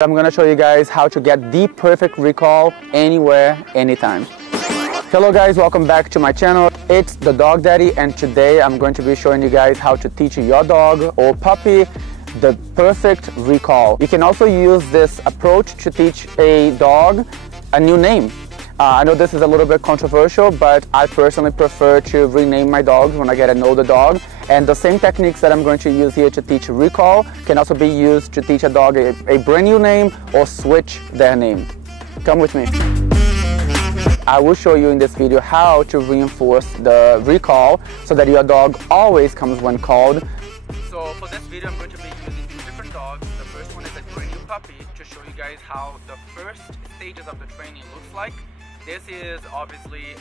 I'm going to show you guys how to get the perfect recall anywhere, anytime. Hello guys, welcome back to my channel. It's the Dog Daddy, and today I'm going to be showing you guys how to teach your dog or puppy the perfect recall. You can also use this approach to teach a dog a new name. I know this is a little bit controversial, but I personally prefer to rename my dogs when I get to know the dog. And the same techniques that I'm going to use here to teach recall can also be used to teach a dog a brand new name or switch their name. Come with me. I will show you in this video how to reinforce the recall so that your dog always comes when called. So for this video, I'm going to be using two different dogs. The first one is a brand new puppy to show you guys how the first stages of the training looks like. This is obviously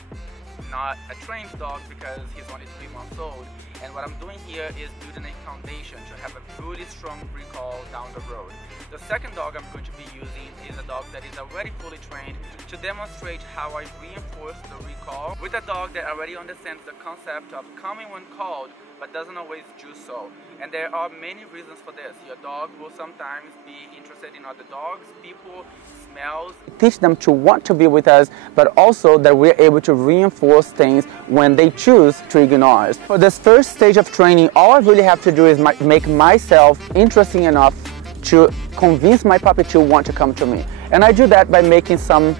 not a trained dog because he's only 3 months old, and what I'm doing here is building a foundation to have a really strong recall down the road. The second dog I'm going to be using is a dog that is already fully trained to demonstrate how I reinforce the recall with a dog that already understands the concept of coming when called but doesn't always do so. And there are many reasons for this. Your dog will sometimes be interested in other dogs, people, smells. Teach them to want to be with us, but also that we're able to reinforce things when they choose to ignore us. For this first stage of training, all I really have to do is make myself interesting enough to convince my puppy to want to come to me. And I do that by making some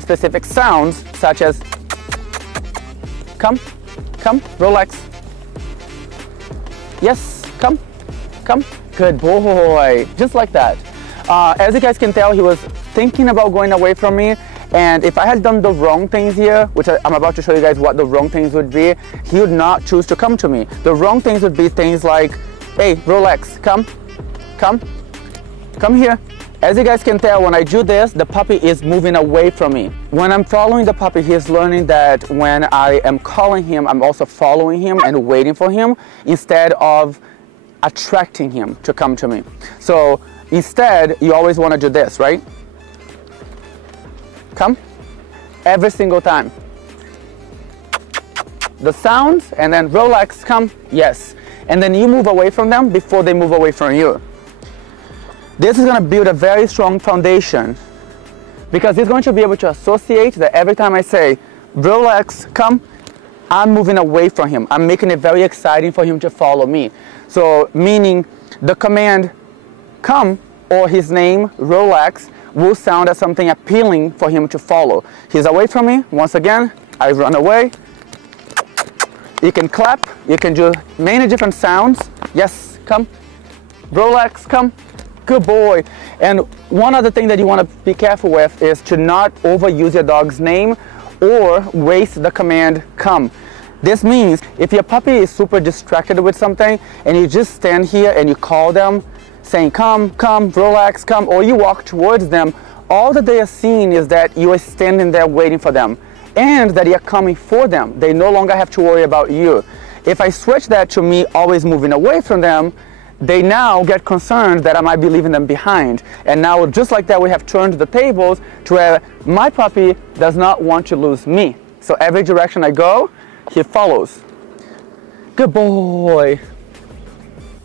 specific sounds, such as come, relax. Yes, come, good boy, just like that. As you guys can tell, he was thinking about going away from me, and if I had done the wrong things here, which I'm about to show you guys what the wrong things would be, he would not choose to come to me. The wrong things would be things like, hey, relax, come here. As you guys can tell, when I do this, the puppy is moving away from me. When I'm following the puppy, he's learning that when I am calling him, I'm also following him and waiting for him instead of attracting him to come to me. So instead, you always want to do this, right? Come, every single time. The sounds, and then relax, come, yes. And then you move away from them before they move away from you. This is going to build a very strong foundation because he's going to be able to associate that every time I say, relax, come, I'm moving away from him. I'm making it very exciting for him to follow me. So meaning the command, come, or his name, relax, will sound as something appealing for him to follow. He's away from me. Once again, I run away. You can clap. You can do many different sounds. Yes, come, relax, come. Good boy. And one other thing that you want to be careful with is to not overuse your dog's name or waste the command come. This means if your puppy is super distracted with something and you just stand here and you call them saying come, relax, come, or you walk towards them, all that they are seeing is that you are standing there waiting for them and that you're coming for them. They no longer have to worry about you. If I switch that to me always moving away from them, they now get concerned that I might be leaving them behind. And now, just like that, we have turned the tables to where my puppy does not want to lose me. So every direction I go, he follows. Good boy.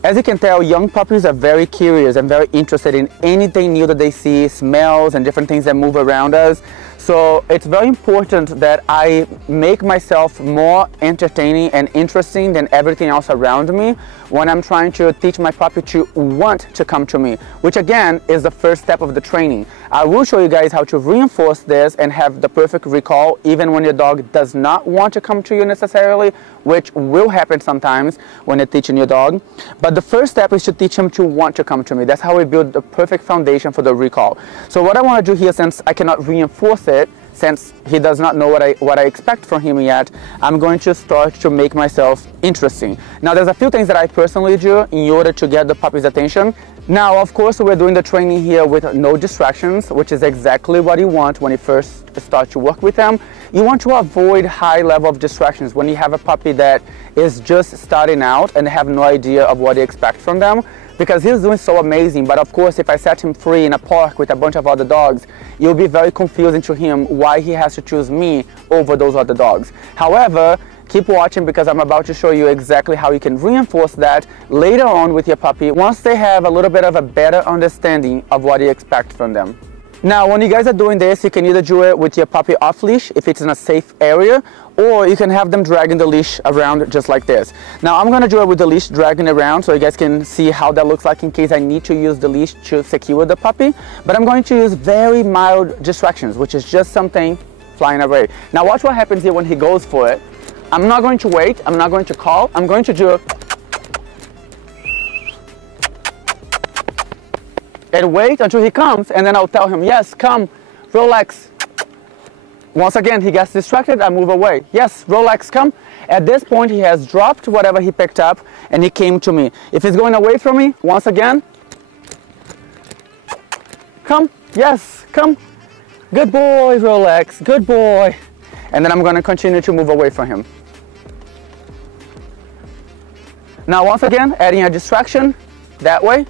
As you can tell, young puppies are very curious and very interested in anything new that they see, smells and different things that move around us. So it's very important that I make myself more entertaining and interesting than everything else around me when I'm trying to teach my puppy to want to come to me, which again is the first step of the training. I will show you guys how to reinforce this and have the perfect recall even when your dog does not want to come to you necessarily, which will happen sometimes when you're teaching your dog. But the first step is to teach him to want to come to me. That's how we build the perfect foundation for the recall. So what I want to do here, since I cannot reinforce it, since he does not know what I expect from him yet, I'm going to start to make myself interesting. Now there's a few things that I personally do in order to get the puppy's attention. Now of course we're doing the training here with no distractions, which is exactly what you want when you first start to work with them. You want to avoid high level of distractions when you have a puppy that is just starting out and have no idea of what you expect from them, because he's doing so amazing. But of course, if I set him free in a park with a bunch of other dogs, it will be very confusing to him why he has to choose me over those other dogs. However, Keep watching because I'm about to show you exactly how you can reinforce that later on with your puppy once they have a little bit of a better understanding of what you expect from them. Now, when you guys are doing this, you can either do it with your puppy off leash if it's in a safe area, or you can have them dragging the leash around just like this. Now, I'm gonna do it with the leash dragging around so you guys can see how that looks like in case I need to use the leash to secure the puppy. But I'm going to use very mild distractions, which is just something flying away. Now, watch what happens here when he goes for it. I'm not going to wait, I'm not going to call, I'm going to do and wait until he comes, and then I'll tell him, yes, come, relax. Once again, he gets distracted, I move away. Yes, relax, come. At this point, he has dropped whatever he picked up, and he came to me. If he's going away from me, once again, come, yes, come. Good boy, relax, good boy. And then I'm gonna continue to move away from him. Now, once again, adding a distraction that way.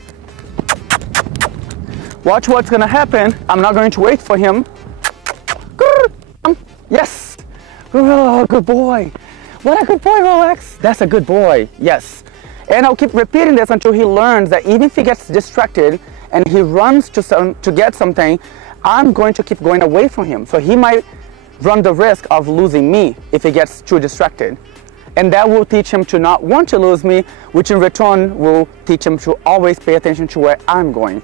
Watch what's gonna happen. I'm not going to wait for him. Yes. Oh, good boy. What a good boy, relax. That's a good boy, yes. And I'll keep repeating this until he learns that even if he gets distracted and he runs to get something, I'm going to keep going away from him. So he might run the risk of losing me if he gets too distracted. And that will teach him to not want to lose me, which in return will teach him to always pay attention to where I'm going.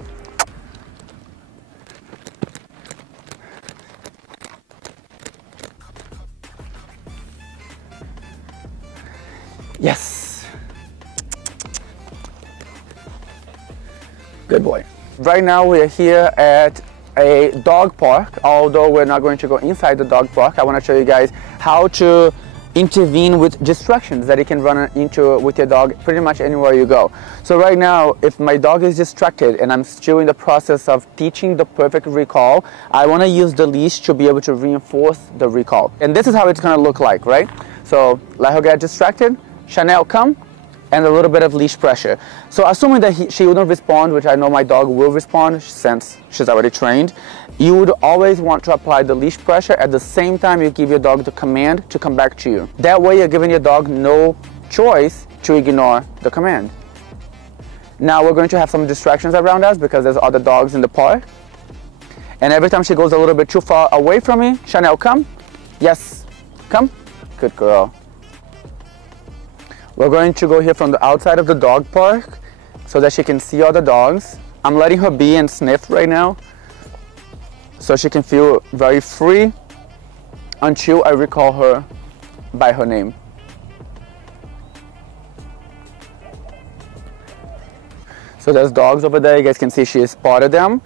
Yes. Good boy. Right now we're here at a dog park. Although we're not going to go inside the dog park, I want to show you guys how to intervene with distractions that you can run into with your dog pretty much anywhere you go. So right now, if my dog is distracted and I'm still in the process of teaching the perfect recall, I want to use the leash to be able to reinforce the recall. And this is how it's going to look like, right? So let her get distracted, Chanel come, and a little bit of leash pressure. So assuming that she wouldn't respond, which I know my dog will respond since she's already trained, you would always want to apply the leash pressure at the same time you give your dog the command to come back to you. That way you're giving your dog no choice to ignore the command. Now we're going to have some distractions around us because there's other dogs in the park. And every time she goes a little bit too far away from me, Chanel, come. Yes, come. Good girl. We're going to go here from the outside of the dog park so that she can see all the dogs. I'm letting her be and sniff right now so she can feel very free until I recall her by her name. So there's dogs over there. You guys can see she spotted them.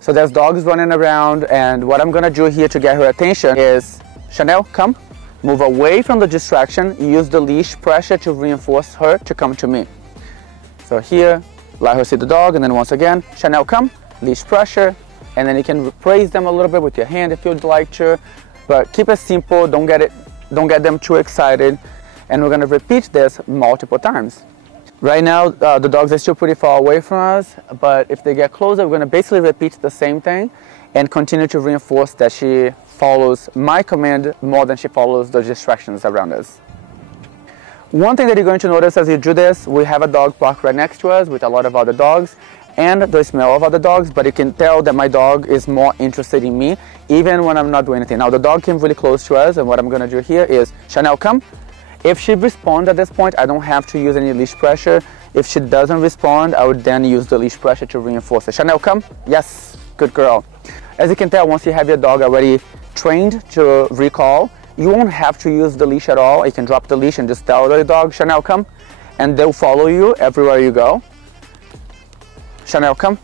So there's dogs running around, and what I'm gonna do here to get her attention is, Chanel, come. Move away from the distraction, use the leash pressure to reinforce her to come to me. So here, let her see the dog, and then once again, Chanel, come, leash pressure, and then you can praise them a little bit with your hand if you'd like to, but keep it simple, don't get them too excited, and we're gonna repeat this multiple times. Right now, the dogs are still pretty far away from us, but if they get closer, we're gonna basically repeat the same thing and continue to reinforce that she follows my command more than she follows the distractions around us. One thing that you're going to notice as you do this, we have a dog park right next to us with a lot of other dogs and the smell of other dogs, but you can tell that my dog is more interested in me even when I'm not doing anything. Now the dog came really close to us, and what I'm going to do here is, Chanel, come. If she responds at this point, I don't have to use any leash pressure. If she doesn't respond, I would then use the leash pressure to reinforce it. Chanel, come. Yes, good girl. As you can tell, once you have your dog already trained to recall, you won't have to use the leash at all. You can drop the leash and just tell the dog, Chanel, come, and they'll follow you everywhere you go. Chanel, come.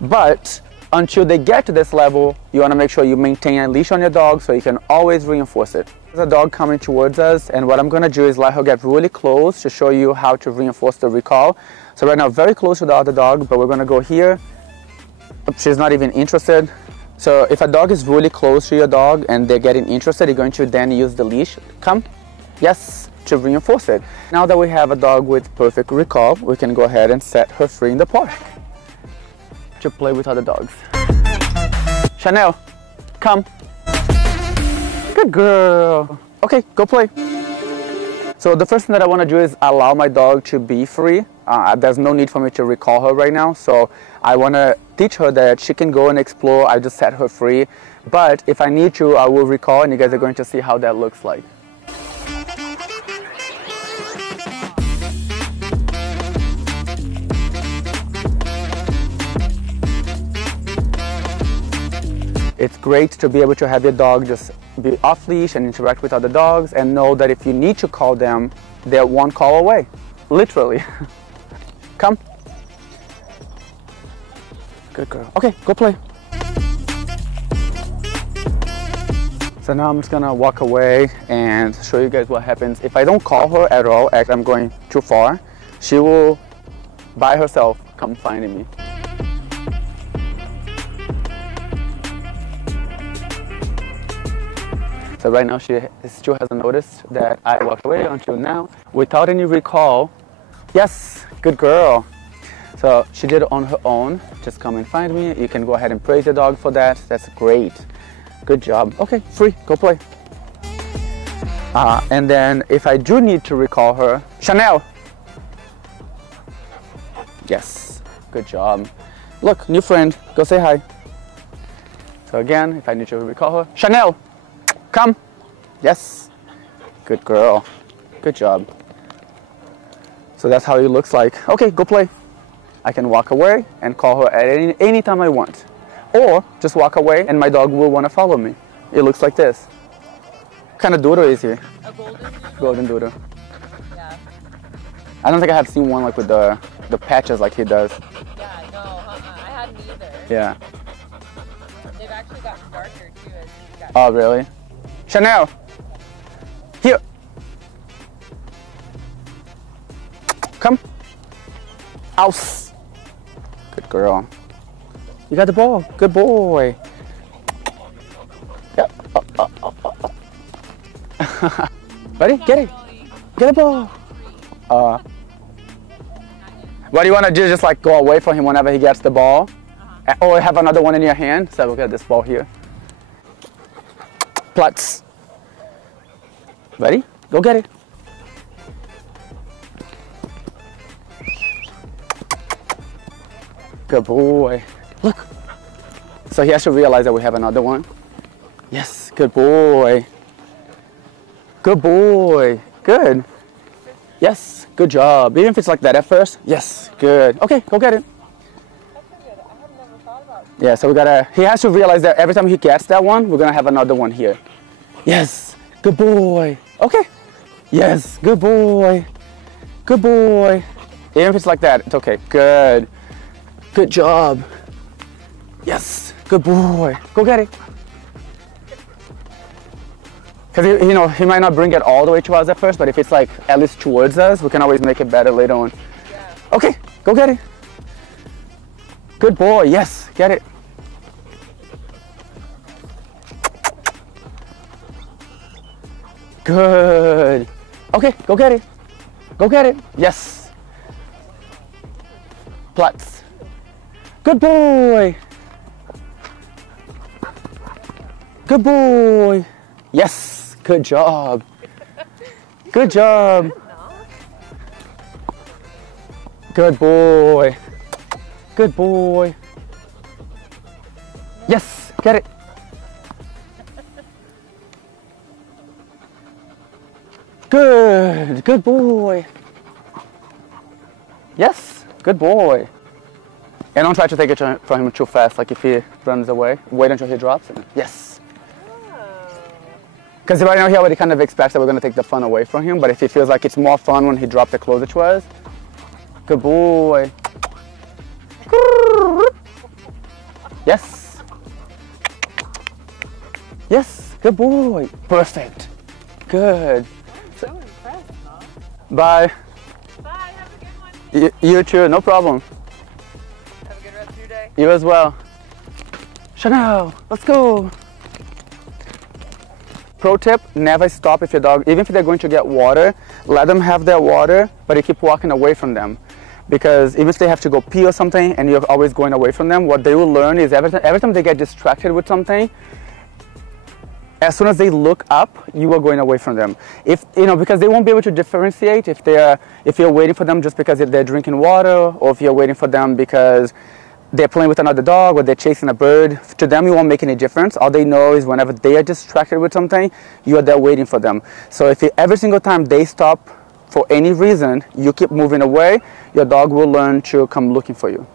But until they get to this level, you want to make sure you maintain a leash on your dog so you can always reinforce it. There's a dog coming towards us, and what I'm going to do is let her get really close to show you how to reinforce the recall. So right now, very close to the other dog, but we're going to go here. She's not even interested. So if a dog is really close to your dog and they're getting interested, you're going to then use the leash. Come. Yes, to reinforce it. Now that we have a dog with perfect recall, we can go ahead and set her free in the park to play with other dogs. Chanel, come. Good girl. Okay, go play. So the first thing that I want to do is allow my dog to be free. There's no need for me to recall her right now. So I want to teach her that she can go and explore. I just set her free. But if I need to, I will recall, and you guys are going to see how that looks like. It's great to be able to have your dog just be off leash and interact with other dogs and know that if you need to call them, they're one call away, literally. Come. Good girl. Okay, go play. So now I'm just gonna walk away and show you guys what happens. If I don't call her at all, actually I'm going too far, she will by herself come finding me. So right now she still hasn't noticed that I walked away until now without any recall. Yes, good girl. So she did it on her own. Just come and find me. You can go ahead and praise your dog for that. That's great. Good job. Okay, free, go play. And then if I do need to recall her, Chanel. Yes, good job. Look, new friend, go say hi. So again, if I need to recall her, Chanel. Come. Yes. Good girl. Good job. So that's how it looks like. Okay, go play. I can walk away and call her at any time I want. Or just walk away and my dog will want to follow me. It looks like this. What kind of doodle is he? A golden doodle? Golden doodle. Yeah. I don't think I have seen one like with the patches like he does. Yeah, no, I hadn't either. Yeah. They've actually gotten darker too as you got. Oh, really? Chanel! Here! Come! Ouse! Good girl. You got the ball. Good boy. Yeah. Ready? Get it. Get the ball. What do you want to do? Just like go away from him whenever he gets the ball? Or have another one in your hand? So we'll get this ball here. Platz. Ready? Go get it. Good boy. Look. So he has to realize that we have another one. Yes, good boy. Good boy. Good. Yes, good job. Even if it's like that at first. Yes, good. Okay, go get it. That's so good. I have never thought about it. Yeah, so he has to realize that every time he gets that one, we're gonna have another one here. Yes, good boy. Okay. Yes, good boy. Good boy. Even if it's like that, it's okay. Good. Good job. Yes, good boy. Go get it. Because, you know, he might not bring it all the way to us at first, but if it's like at least towards us, we can always make it better later on. Yeah. Okay, go get it. Good boy. Yes, get it. Good. Okay, go get it. Go get it. Yes. Platz. Good boy. Good boy. Yes. Good job. Good job. Good boy. Good boy. Yes. Get it. Good. Good boy. Yes. Good boy. And don't try to take it from him too fast, like if he runs away. Wait until he drops it. Yes. Because right now he already kind of expects that we're going to take the fun away from him, but if he feels like it's more fun when he drops it closer to us. Good boy. Yes. Yes. Good boy. Perfect. Good. So impressed, huh? Bye. Bye, have a good one. You too, no problem. Have a good rest of your day. You as well. Chanel, let's go. Pro tip, never stop if your dog, even if they're going to get water, let them have their water, but you keep walking away from them. Because even if they have to go pee or something and you're always going away from them, what they will learn is every time they get distracted with something, As soon as they look up, you are going away from them. If because they won't be able to differentiate if you're waiting for them just because they're drinking water, or if you're waiting for them because they're playing with another dog or they're chasing a bird. To them, it won't make any difference. All they know is whenever they are distracted with something, you are there waiting for them. So if every single time they stop for any reason, you keep moving away, your dog will learn to come looking for you.